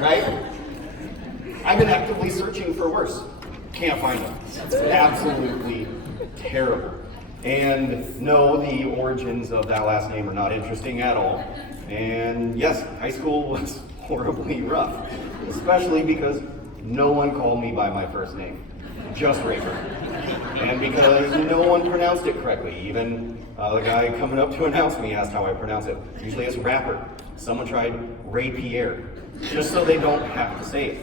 right? I've been actively searching for worse. Can't find one. It's absolutely terrible. And no, the origins of that last name are not interesting at all. And yes, high school was horribly rough, especially because no one called me by my first name, just Raper. And because no one pronounced it correctly. Even the guy coming up to announce me asked how I pronounce it. Usually it's Rapper. Someone tried Ray Pierre, just so they don't have to say it.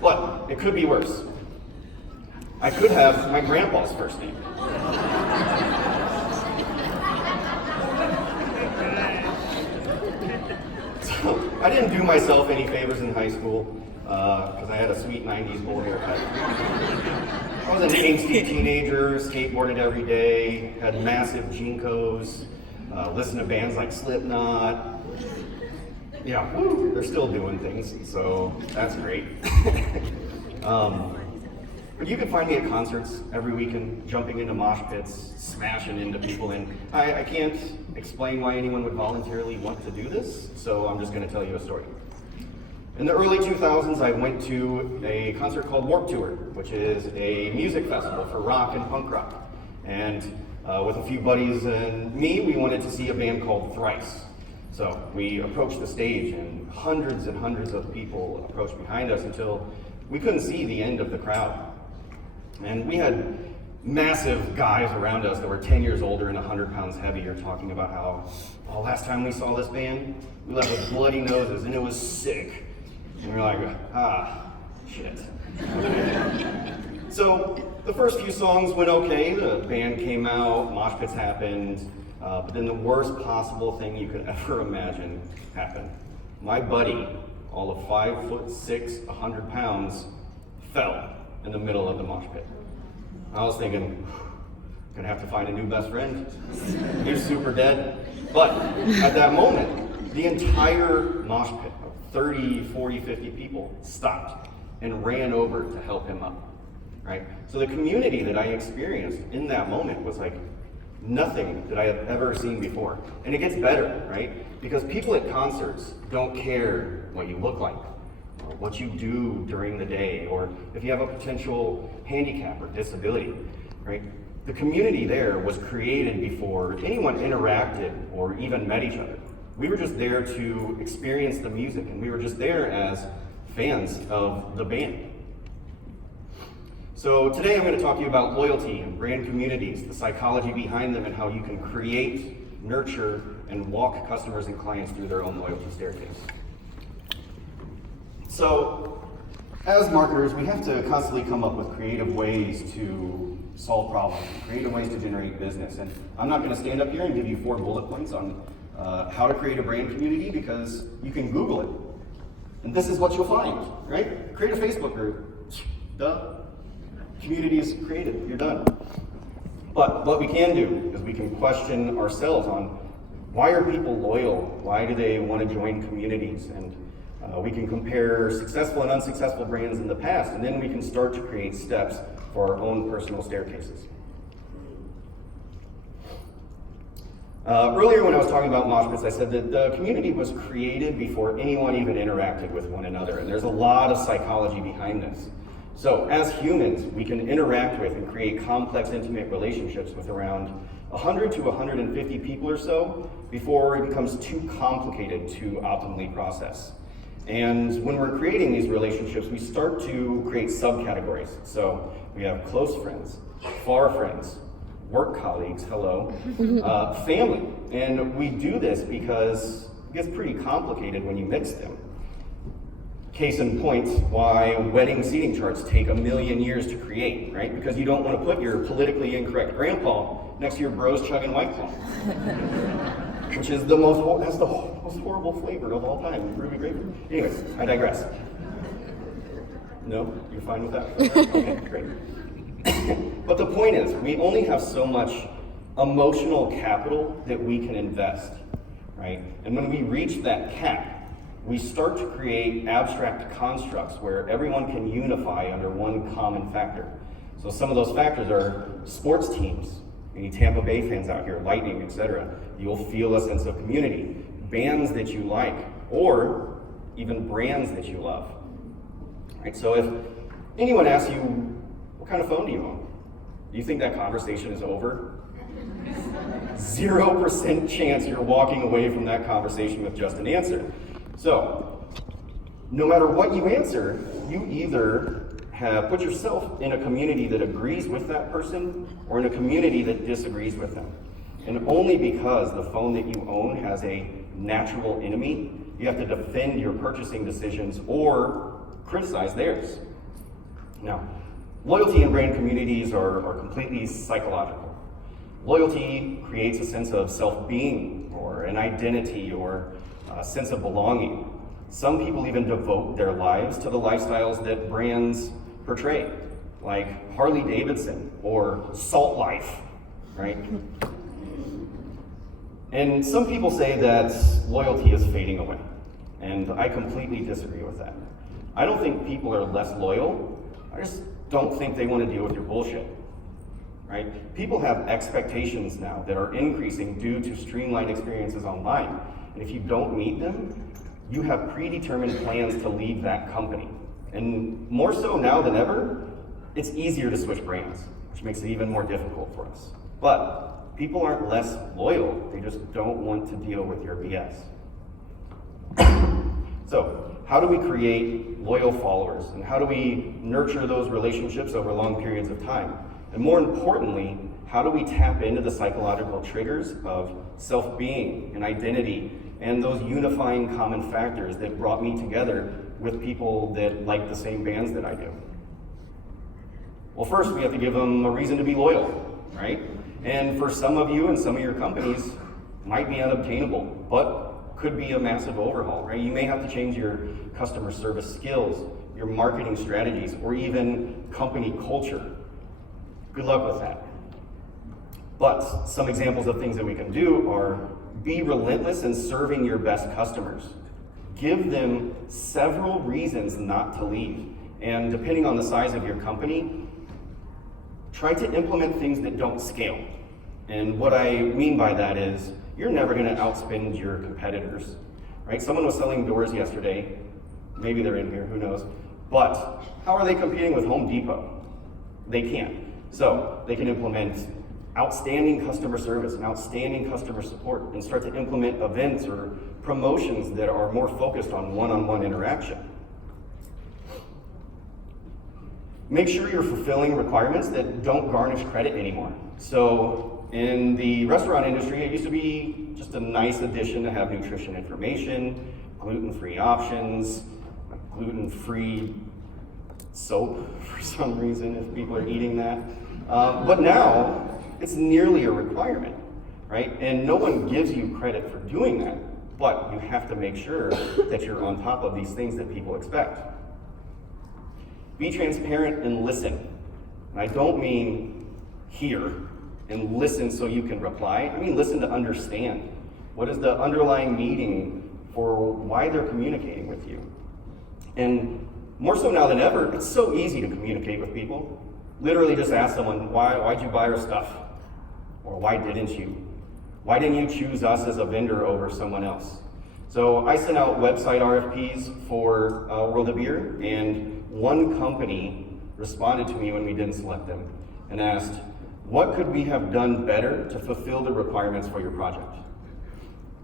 But it could be worse. I could have my grandpa's first name. So I didn't do myself any favors in high school because I had a sweet 90s bowl haircut. I was an angsty teenager, skateboarded every day, had massive jinkos, listened to bands like Slipknot. Yeah, they're still doing things, so that's great. But you can find me at concerts every weekend, jumping into mosh pits, smashing into people, and I can't explain why anyone would voluntarily want to do this, so I'm just going to tell you a story. In the early 2000s, I went to a concert called Warped Tour, which is a music festival for rock and punk rock. And with a few buddies and me, we wanted to see a band called Thrice. So we approached the stage, and hundreds of people approached behind us until we couldn't see the end of the crowd. And we had massive guys around us that were 10 years older and 100 pounds heavier talking about how, oh, last time we saw this band, we left with bloody noses and it was sick. And we're like, shit. So the first few songs went okay, the band came out, mosh pits happened, but then the worst possible thing you could ever imagine happened. My buddy, all of 5'6", 100 pounds, fell in the middle of the mosh pit. I was thinking, gonna have to find a new best friend. He's super dead. But at that moment, the entire mosh pit of 30, 40, 50 people stopped and ran over to help him up, right? So the community that I experienced in that moment was like nothing that I had ever seen before. And it gets better, right? Because people at concerts don't care what you look like, or what you do during the day, or if you have a potential handicap or disability, right? The community there was created before anyone interacted or even met each other. We were just there to experience the music, and we were just there as fans of the band. So today I'm going to talk to you about loyalty and brand communities, the psychology behind them, and how you can create, nurture, and walk customers and clients through their own loyalty staircase. So, as marketers, we have to constantly come up with creative ways to solve problems, creative ways to generate business. And I'm not going to stand up here and give you 4 bullet points on how to create a brand community, because you can Google it. And this is what you'll find, right? Create a Facebook group. Duh. Community is created. You're done. But what we can do is we can question ourselves on why are people loyal? Why do they want to join communities? And we can compare successful and unsuccessful brands in the past, and then we can start to create steps for our own personal staircases. Earlier when I was talking about mosh pits, I said that the community was created before anyone even interacted with one another, and there's a lot of psychology behind this. So as humans, we can interact with and create complex, intimate relationships with around 100 to 150 people or so before it becomes too complicated to optimally process. And when we're creating these relationships, we start to create subcategories. So we have close friends, far friends, work colleagues, hello, family. And we do this because it gets pretty complicated when you mix them. Case in point, why wedding seating charts take 1,000,000 years to create, right? Because you don't want to put your politically incorrect grandpa next to your bros chugging White Claw, which is the most horrible flavor of all time, ruby grapefruit. Anyways, I digress. No? You're fine with that? Okay, great. But the point is, we only have so much emotional capital that we can invest, right? And when we reach that cap, we start to create abstract constructs where everyone can unify under one common factor. So some of those factors are sports teams. Any Tampa Bay fans out here, Lightning, etc. You'll feel a sense of community. Bands that you like, or even brands that you love. Right? So if anyone asks you, what kind of phone do you own? Do you think that conversation is over? 0% chance you're walking away from that conversation with just an answer. So, no matter what you answer, you either have put yourself in a community that agrees with that person or in a community that disagrees with them. And only because the phone that you own has a natural enemy, you have to defend your purchasing decisions or criticize theirs. Now, loyalty and brand communities are completely psychological. Loyalty creates a sense of self-being or an identity or a sense of belonging. Some people even devote their lives to the lifestyles that brands portray, like Harley Davidson or Salt Life, right? And some people say that loyalty is fading away, and I completely disagree with that. I don't think people are less loyal. I just don't think they want to deal with your bullshit, right? People have expectations now that are increasing due to streamlined experiences online. And if you don't meet them, you have predetermined plans to leave that company. And more so now than ever, it's easier to switch brands, which makes it even more difficult for us. But people aren't less loyal, they just don't want to deal with your BS. So, how do we create loyal followers? And how do we nurture those relationships over long periods of time? And more importantly, how do we tap into the psychological triggers of self-being and identity and those unifying common factors that brought me together with people that like the same bands that I do? Well, first we have to give them a reason to be loyal, right? And for some of you and some of your companies, might be unobtainable, but could be a massive overhaul, right? You may have to change your customer service skills, your marketing strategies, or even company culture. Good luck with that. But some examples of things that we can do are be relentless in serving your best customers. Give them several reasons not to leave. And depending on the size of your company, try to implement things that don't scale. And what I mean by that is, you're never gonna outspend your competitors, right? Someone was selling doors yesterday. Maybe they're in here, who knows? But how are they competing with Home Depot? They can't. So they can implement outstanding customer service and outstanding customer support and start to implement events or promotions that are more focused on one-on-one interaction. Make sure you're fulfilling requirements that don't garnish credit anymore. So in the restaurant industry, it used to be just a nice addition to have nutrition information, gluten-free options, gluten-free soap for some reason if people are eating that. But now, it's nearly a requirement, right? And no one gives you credit for doing that, but you have to make sure that you're on top of these things that people expect. Be transparent and listen. And I don't mean hear and listen so you can reply. I mean listen to understand. What is the underlying meaning for why they're communicating with you? And more so now than ever, it's so easy to communicate with people. Literally just ask someone, why'd you buy our stuff? Or why didn't you? Why didn't you choose us as a vendor over someone else? So I sent out website RFPs for World of Beer, and one company responded to me when we didn't select them and asked, what could we have done better to fulfill the requirements for your project?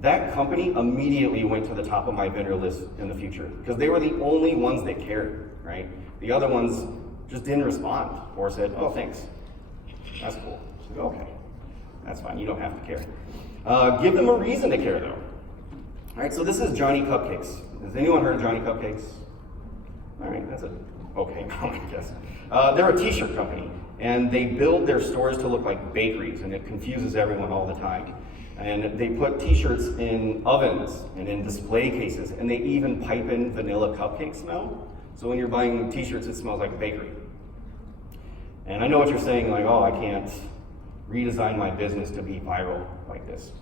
That company immediately went to the top of my vendor list in the future because they were the only ones that cared, right? The other ones just didn't respond or said, oh, thanks. That's cool. So, okay, that's fine. You don't have to care. Give them a reason to care, though. All right, so this is Johnny Cupcakes. Has anyone heard of Johnny Cupcakes? All right, that's a okay amount, I guess. They're a t-shirt company, and they build their stores to look like bakeries, and it confuses everyone all the time. And they put t-shirts in ovens and in display cases, and they even pipe in vanilla cupcake smell. So when you're buying t-shirts, it smells like a bakery. And I know what you're saying, like, oh, I can't redesign my business to be viral like this.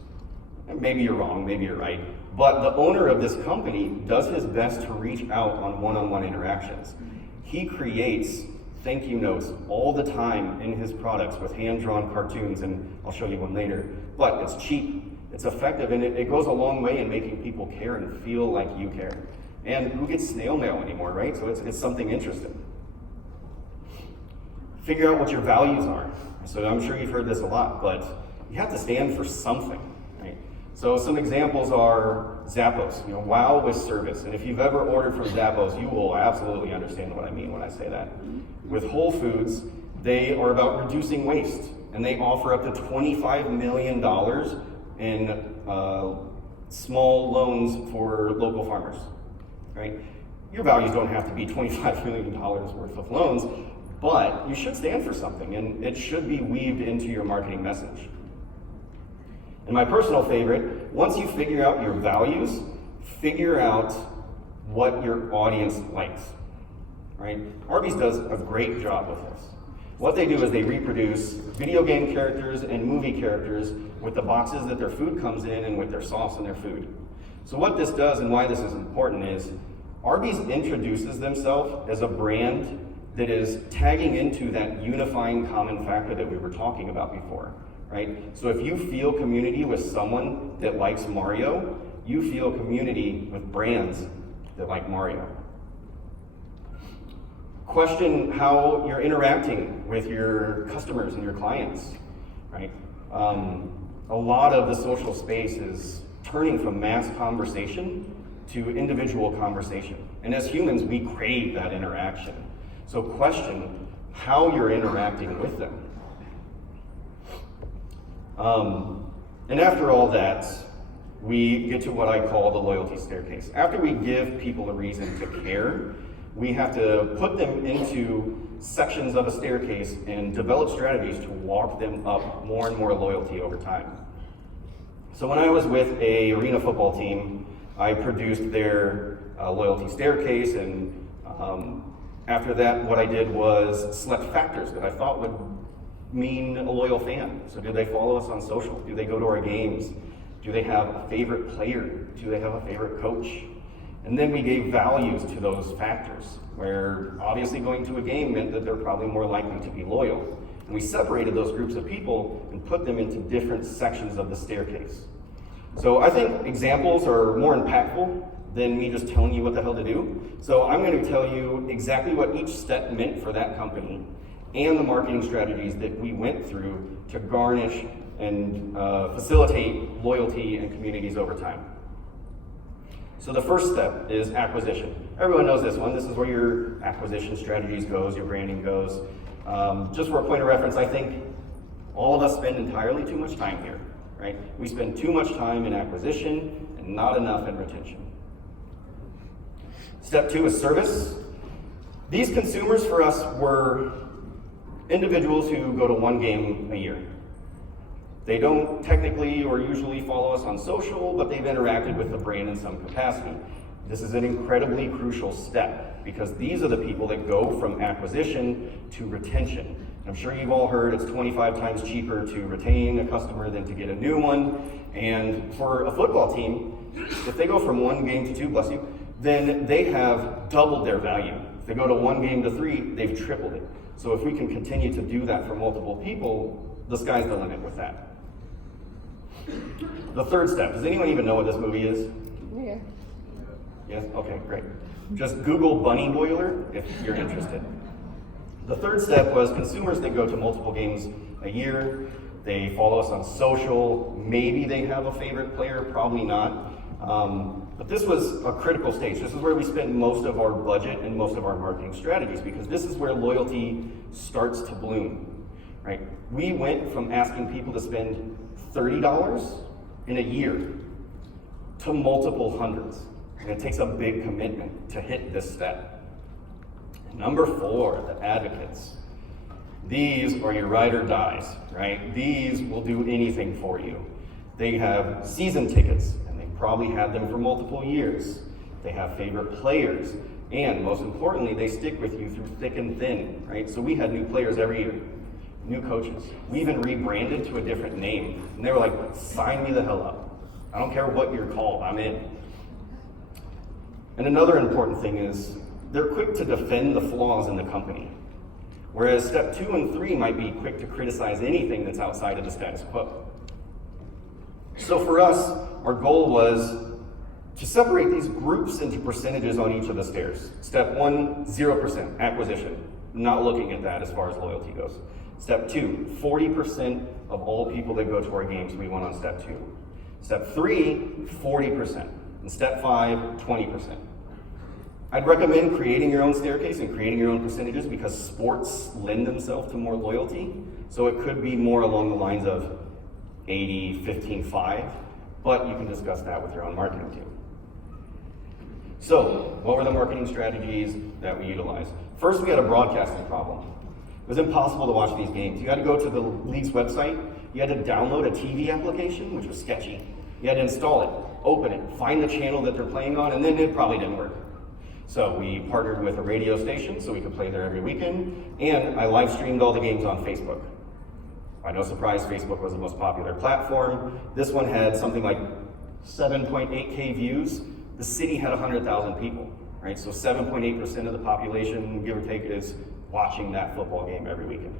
And maybe you're wrong, maybe you're right. But the owner of this company does his best to reach out on one-on-one interactions. He creates thank you notes all the time in his products with hand-drawn cartoons, and I'll show you one later. But it's cheap, it's effective, and it goes a long way in making people care and feel like you care. And who gets snail mail anymore, right? So it's something interesting. Figure out what your values are. So I'm sure you've heard this a lot, but you have to stand for something, right? So some examples are Zappos, wow with service. And if you've ever ordered from Zappos, you will absolutely understand what I mean when I say that. With Whole Foods, they are about reducing waste, and they offer up to $25 million in small loans for local farmers, right? Your values don't have to be $25 million worth of loans, but you should stand for something, and it should be weaved into your marketing message. And my personal favorite, once you figure out your values, figure out what your audience likes, right? Arby's does a great job with this. What they do is they reproduce video game characters and movie characters with the boxes that their food comes in and with their sauce and their food. So what this does and why this is important is Arby's introduces themselves as a brand that is tagging into that unifying common factor that we were talking about before, right? So if you feel community with someone that likes Mario, you feel community with brands that like Mario. Question how you're interacting with your customers and your clients, right? A lot of the social space is turning from mass conversation to individual conversation. And as humans, we crave that interaction. So question how you're interacting with them. And after all that, we get to what I call the loyalty staircase. After we give people a reason to care, we have to put them into sections of a staircase and develop strategies to walk them up more and more loyalty over time. So when I was with a arena football team, I produced their loyalty staircase, and after that, what I did was select factors that I thought would mean a loyal fan. So do they follow us on social? Do they go to our games? Do they have a favorite player? Do they have a favorite coach? And then we gave values to those factors, where obviously going to a game meant that they're probably more likely to be loyal. And we separated those groups of people and put them into different sections of the staircase. So I think examples are more impactful than me just telling you what the hell to do. So I'm going to tell you exactly what each step meant for that company and the marketing strategies that we went through to garnish and facilitate loyalty and communities over time. So the first step is acquisition. Everyone knows this one. This is where your acquisition strategies goes, your branding goes. Just for a point of reference, I think all of us spend entirely too much time here, right? We spend too much time in acquisition and not enough in retention. Step 2 is service. These consumers for us were individuals who go to one game a year. They don't technically or usually follow us on social, but they've interacted with the brand in some capacity. This is an incredibly crucial step because these are the people that go from acquisition to retention. I'm sure you've all heard it's 25 times cheaper to retain a customer than to get a new one. And for a football team, if they go from one game to two, bless you, then they have doubled their value. If they go to one game to three, they've tripled it. So if we can continue to do that for multiple people, the sky's the limit with that. The third step, does anyone even know what this movie is? Yeah. Yes? Okay, great. Just Google bunny boiler if you're interested. The third step was consumers that go to multiple games a year. They follow us on social. Maybe they have a favorite player, probably not. But this was a critical stage. This is where we spend most of our budget and most of our marketing strategies because this is where loyalty starts to bloom, right? We went from asking people to spend $30 in a year to multiple hundreds. And it takes a big commitment to hit this step. Number 4, the advocates. These are your ride or dies, right? These will do anything for you. They have season tickets, and they probably had them for multiple years. They have favorite players, and most importantly, they stick with you through thick and thin, right? So we had new players every year, new coaches. We even rebranded to a different name, and they were like, sign me the hell up. I don't care what you're called, I'm in. And another important thing is, they're quick to defend the flaws in the company. Whereas step 2 and 3 might be quick to criticize anything that's outside of the status quo. So for us, our goal was To separate these groups into percentages on each of the stairs. Step 1, 0% acquisition. Not looking at that as far as loyalty goes. Step 2, 40% of all people that go to our games, we want on step 2. Step 3, 40%. And step 5, 20%. I'd recommend creating your own staircase and creating your own percentages because sports lend themselves to more loyalty. So it could be more along the lines of 80, 15, 5, but you can discuss that with your own marketing team. So, what were the marketing strategies that we utilized? First, we had a broadcasting problem. It was impossible to watch these games. You had to go to the league's website, you had to download a TV application, which was sketchy. You had to install it, open it, find the channel that they're playing on, and then it probably didn't work. So we partnered with a radio station so we could play there every weekend, and I live streamed all the games on Facebook. By no surprise, Facebook was the most popular platform. This one had something like 7.8K views. The city had 100,000 people, right? So 7.8% of the population, give or take, is watching that football game every weekend.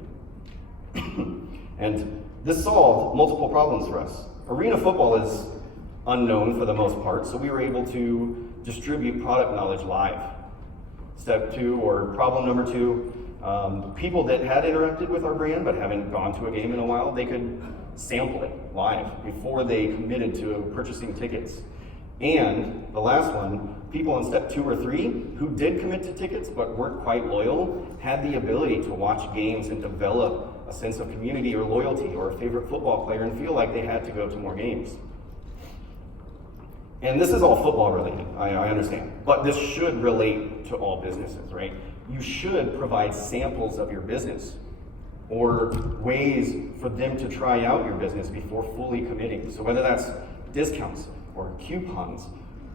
And this solved multiple problems for us. Arena football is unknown for the most part, so we were able to distribute product knowledge live. Step 2, or problem number 2, people that had interacted with our brand but haven't gone to a game in a while, they could sample it live before they committed to purchasing tickets. And the last one, people in step 2 or 3 who did commit to tickets but weren't quite loyal had the ability to watch games and develop a sense of community or loyalty or a favorite football player and feel like they had to go to more games. And this is all football related, I understand, but this should relate to all businesses, right? You should provide samples of your business or ways for them to try out your business before fully committing. So whether that's discounts or coupons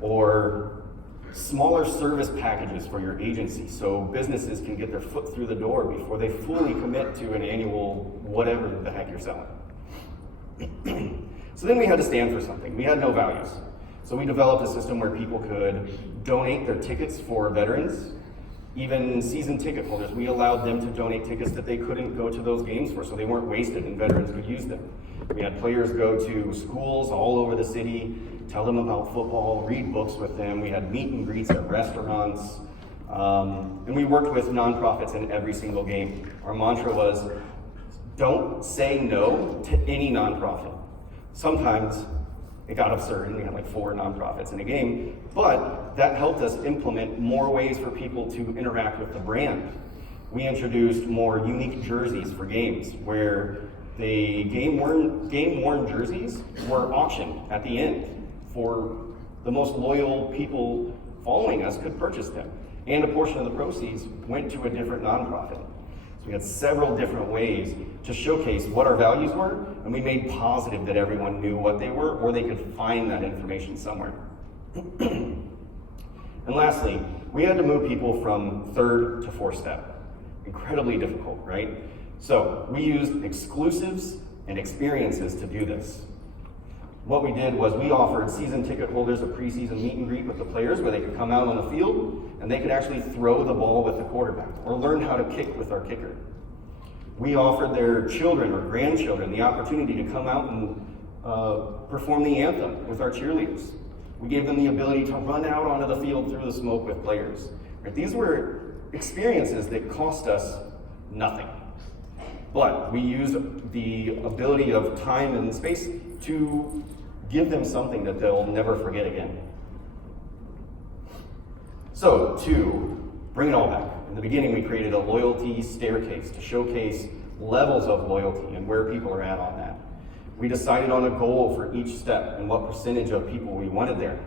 or smaller service packages for your agency so businesses can get their foot through the door before they fully commit to an annual whatever the heck you're selling. So then we had to stand for something. We had no values. So we developed a system where people could donate their tickets for veterans. Even season ticket holders, we allowed them to donate tickets that they couldn't go to those games for, so they weren't wasted and veterans could use them. We had players go to schools all over the city, tell them about football, read books with them. We had meet and greets at restaurants. And we worked with nonprofits in every single game. Our mantra was, don't say no to any nonprofit. Sometimes it got absurd and we had like 4 nonprofits in a game, but that helped us implement more ways for people to interact with the brand. We introduced more unique jerseys for games where the game-worn jerseys were auctioned at the end for the most loyal people following us could purchase them. And a portion of the proceeds went to a different nonprofit. So we had several different ways to showcase what our values were, and we made positive that everyone knew what they were or they could find that information somewhere. And lastly, we had to move people from 3rd to 4th step. Incredibly difficult, right? So we used exclusives and experiences to do this. What we did was we offered season ticket holders a preseason meet and greet with the players where they could come out on the field and they could actually throw the ball with the quarterback or learn how to kick with our kicker. We offered their children or grandchildren the opportunity to come out and perform the anthem with our cheerleaders. We gave them the ability to run out onto the field through the smoke with players. Right? These were experiences that cost us nothing. But we used the ability of time and space to give them something that they'll never forget again. So, to bring it all back, in the beginning we created a loyalty staircase to showcase levels of loyalty and where people are at on that. We decided on a goal for each step and what percentage of people we wanted there.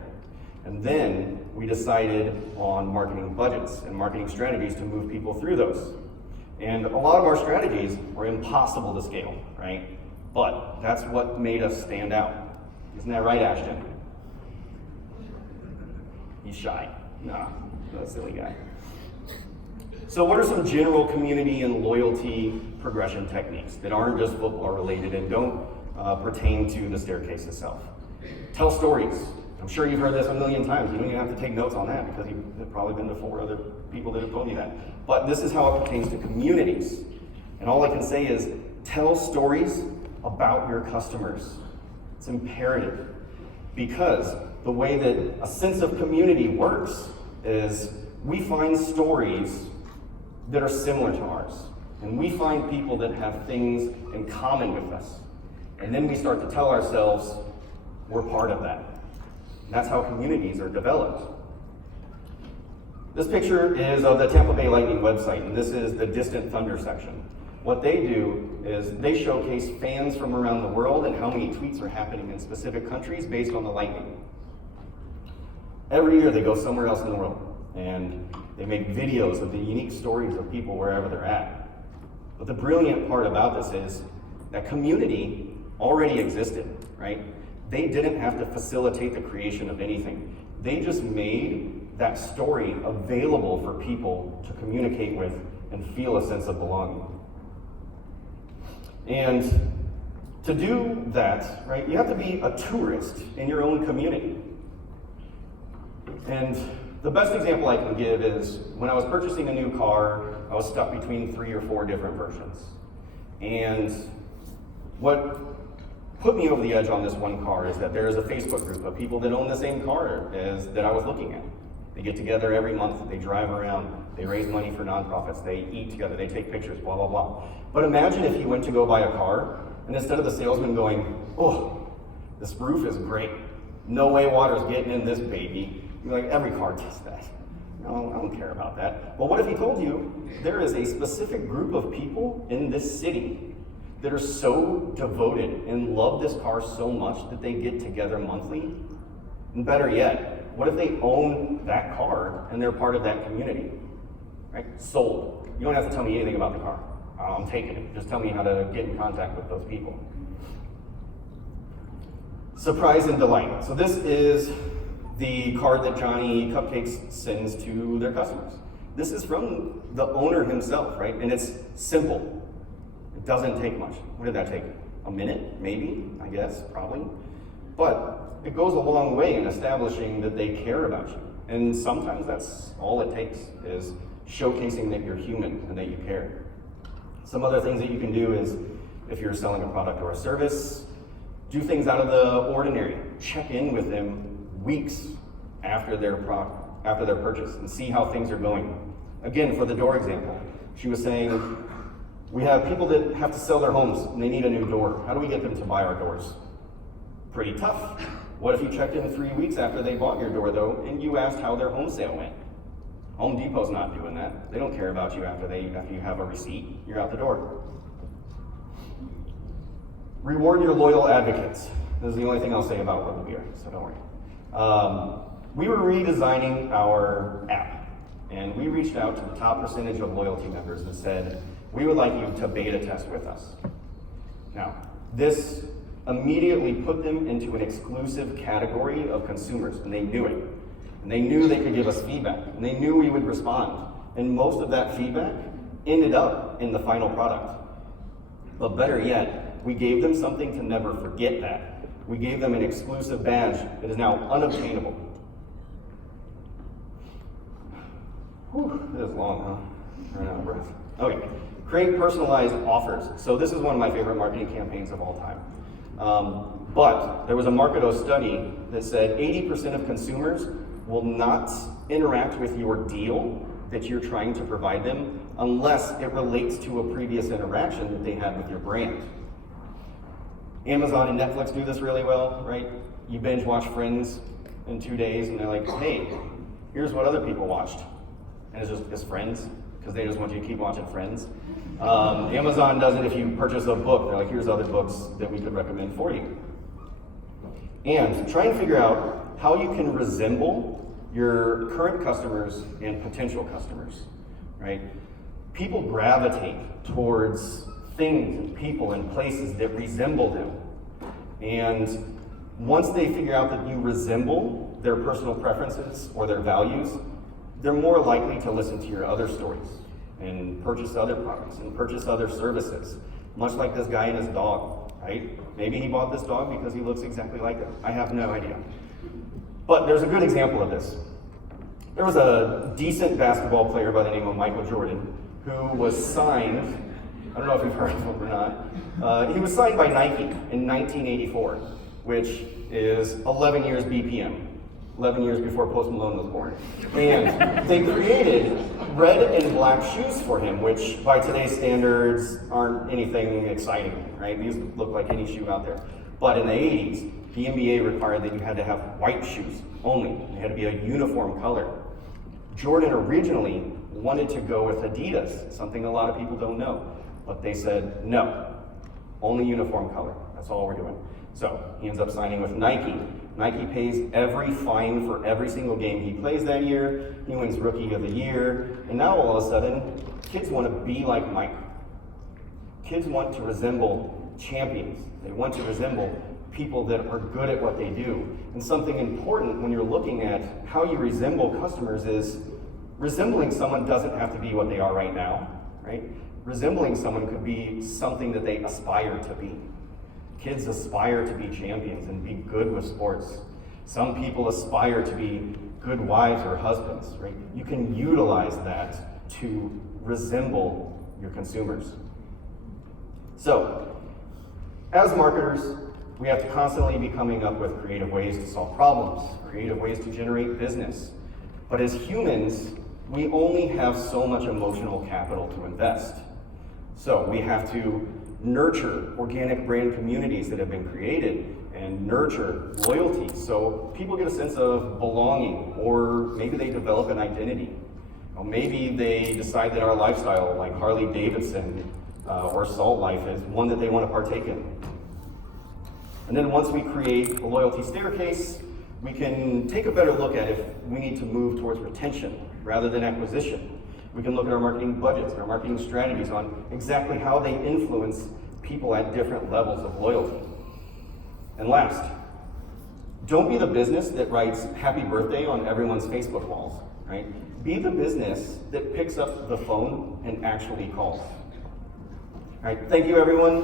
And then we decided on marketing budgets and marketing strategies to move people through those. And a lot of our strategies were impossible to scale, right? But that's what made us stand out. Isn't that right, Ashton? He's shy. Nah, that's a silly guy. So what are some general community and loyalty progression techniques that aren't just football related and don't pertain to the staircase itself? Tell stories. I'm sure you've heard this a million times. You don't even have to take notes on that because you've probably been to 4 other people that have told you that. But this is how it pertains to communities. And all I can say is tell stories about your customers. It's imperative because the way that a sense of community works is we find stories that are similar to ours. And we find people that have things in common with us. And then we start to tell ourselves we're part of that. And that's how communities are developed. This picture is of the Tampa Bay Lightning website, and this is the Distant Thunder section. What they do is they showcase fans from around the world and how many tweets are happening in specific countries based on the Lightning. Every year they go somewhere else in the world, and they make videos of the unique stories of people wherever they're at. But the brilliant part about this is that community already existed, right? They didn't have to facilitate the creation of anything. They just made that story available for people to communicate with and feel a sense of belonging. And to do that, right, you have to be a tourist in your own community. And the best example I can give is when I was purchasing a new car, I was stuck between 3 or 4 different versions. And what put me over the edge on this one car is that there is a Facebook group of people that own the same car as that I was looking at. They get together every month, they drive around, they raise money for nonprofits, they eat together, they take pictures, blah, blah, blah. But imagine if you went to go buy a car, and instead of the salesman going, oh, this roof is great, no way water's getting in this baby, you're like, every car does that. No, I don't care about that. But what if he told you there is a specific group of people in this city that are so devoted and love this car so much that they get together monthly? And better yet, what if they own that car and they're part of that community? Right? Sold. You don't have to tell me anything about the car. I'm taking it. Just tell me how to get in contact with those people. Surprise and delight. So this is the card that Johnny Cupcakes sends to their customers. This is from the owner himself, right? And it's simple. It doesn't take much. What did that take? A minute, maybe, I guess, probably. But it goes a long way in establishing that they care about you. And sometimes that's all it takes, is showcasing that you're human and that you care. Some other things that you can do is, if you're selling a product or a service, do things out of the ordinary. Check in with them weeks after their purchase and see how things are going. Again, for the door example, she was saying, we have people that have to sell their homes and they need a new door. How do we get them to buy our doors? Pretty tough. What if you checked in 3 weeks after they bought your door, though, and you asked how their home sale went? Home Depot's not doing that. They don't care about you after you have a receipt. You're out the door. Reward your loyal advocates. This is the only thing I'll say about Rebel Beer, so don't worry. We were redesigning our app, and we reached out to the top percentage of loyalty members and said, we would like you to beta test with us. Now, this immediately put them into an exclusive category of consumers, and they knew it. And they knew they could give us feedback, and they knew we would respond. And most of that feedback ended up in the final product. But better yet, we gave them something to never forget that. We gave them an exclusive badge that is now unobtainable. Whew, this is long, huh? Running out of breath. Okay, create personalized offers. So this is one of my favorite marketing campaigns of all time. But there was a Marketo study that said 80% of consumers will not interact with your deal that you're trying to provide them unless it relates to a previous interaction that they had with your brand. Amazon and Netflix do this really well, right? You binge watch Friends in 2 days and they're like, hey, here's what other people watched. And it's Friends, because they just want you to keep watching Friends. Amazon does it if you purchase a book. They're like, here's other books that we could recommend for you. And try and figure out how you can resemble your current customers and potential customers, right? People gravitate towards things and people and places that resemble them. And once they figure out that you resemble their personal preferences or their values, they're more likely to listen to your other stories and purchase other products and purchase other services, much like this guy and his dog, right? Maybe he bought this dog because he looks exactly like it. I have no idea. But there's a good example of this. There was a decent basketball player by the name of Michael Jordan who was signed, I don't know if you've heard of him or not, he was signed by Nike in 1984, which is 11 years BPM. 11 years before Post Malone was born. And they created red and black shoes for him, which by today's standards aren't anything exciting, right? These look like any shoe out there. But in the 80s, the NBA required that you had to have white shoes only. They had to be a uniform color. Jordan originally wanted to go with Adidas, something a lot of people don't know. But they said, no, only uniform color. That's all we're doing. So he ends up signing with Nike. Nike pays every fine for every single game he plays that year. He wins Rookie of the Year. And now all of a sudden, kids want to be like Mike. Kids want to resemble champions. They want to resemble people that are good at what they do. And something important when you're looking at how you resemble customers is resembling someone doesn't have to be what they are right now, right? Resembling someone could be something that they aspire to be. Kids aspire to be champions and be good with sports. Some people aspire to be good wives or husbands, right? You can utilize that to resemble your consumers. So, as marketers, we have to constantly be coming up with creative ways to solve problems, creative ways to generate business. But as humans, we only have so much emotional capital to invest. So we have to nurture organic brand communities that have been created and nurture loyalty so people get a sense of belonging, or maybe they develop an identity. Or maybe they decide that our lifestyle, like Harley Davidson or Salt Life, is one that they want to partake in. And then once we create a loyalty staircase, we can take a better look at if we need to move towards retention rather than acquisition. We can look at our marketing budgets, our marketing strategies on exactly how they influence people at different levels of loyalty. And last, don't be the business that writes happy birthday on everyone's Facebook walls, right? Be the business that picks up the phone and actually calls. All right, thank you everyone.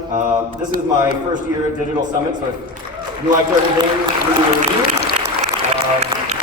This is my first year at Digital Summit, so if you liked everything, leave me a review.